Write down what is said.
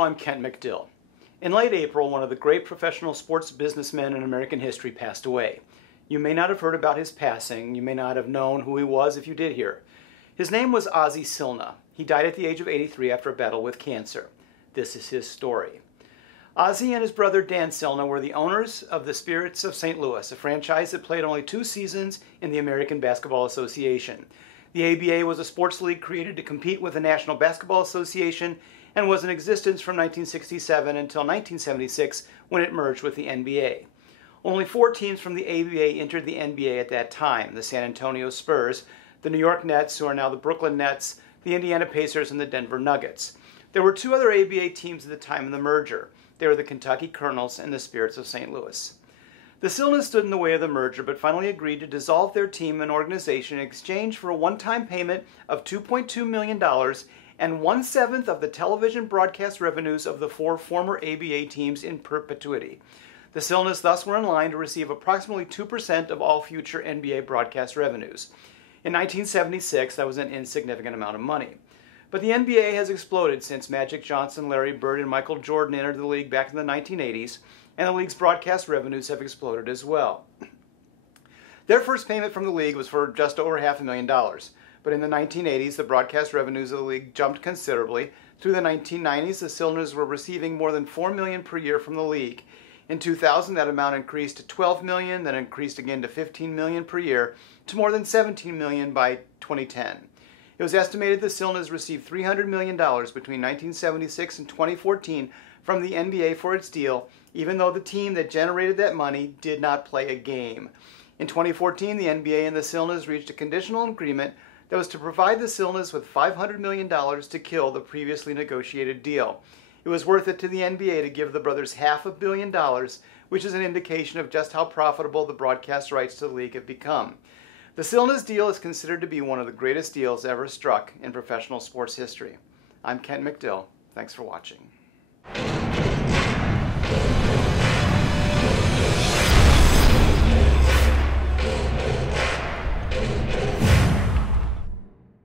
Hello, I'm Kent McDill. In late April, one of the great professional sports businessmen in American history passed away. You may not have heard about his passing. You may not have known who he was if you did hear. His name was Ozzie Silna. He died at the age of 83 after a battle with cancer. This is his story. Ozzie and his brother Dan Silna were the owners of the Spirits of St. Louis, a franchise that played only 2 seasons in the American Basketball Association. The ABA was a sports league created to compete with the National Basketball Association and was in existence from 1967 until 1976 when it merged with the NBA. Only 4 teams from the ABA entered the NBA at that time: the San Antonio Spurs, the New York Nets, who are now the Brooklyn Nets, the Indiana Pacers, and the Denver Nuggets. There were 2 other ABA teams at the time of the merger. They were the Kentucky Colonels and the Spirits of St. Louis. The Silnas stood in the way of the merger, but finally agreed to dissolve their team and organization in exchange for a one-time payment of $2.2 million and 1/7 of the television broadcast revenues of the 4 former ABA teams in perpetuity. The Silnas thus were in line to receive approximately 2% of all future NBA broadcast revenues. In 1976, that was an insignificant amount of money. But the NBA has exploded since Magic Johnson, Larry Bird, and Michael Jordan entered the league back in the 1980s, and the league's broadcast revenues have exploded as well. Their first payment from the league was for just over $500,000. But in the 1980s, the broadcast revenues of the league jumped considerably. Through the 1990s, the Silnas were receiving more than $4 million per year from the league. In 2000, that amount increased to $12 million, then increased again to $15 million per year, to more than $17 million by 2010. It was estimated the Silnas received $300 million between 1976 and 2014 from the NBA for its deal, even though the team that generated that money did not play a game. In 2014, the NBA and the Silnas reached a conditional agreement that was to provide the Silnas with $500 million to kill the previously negotiated deal. It was worth it to the NBA to give the brothers $500 million, which is an indication of just how profitable the broadcast rights to the league have become. The Silnas deal is considered to be one of the greatest deals ever struck in professional sports history. I'm Kent McDill. Thanks for watching.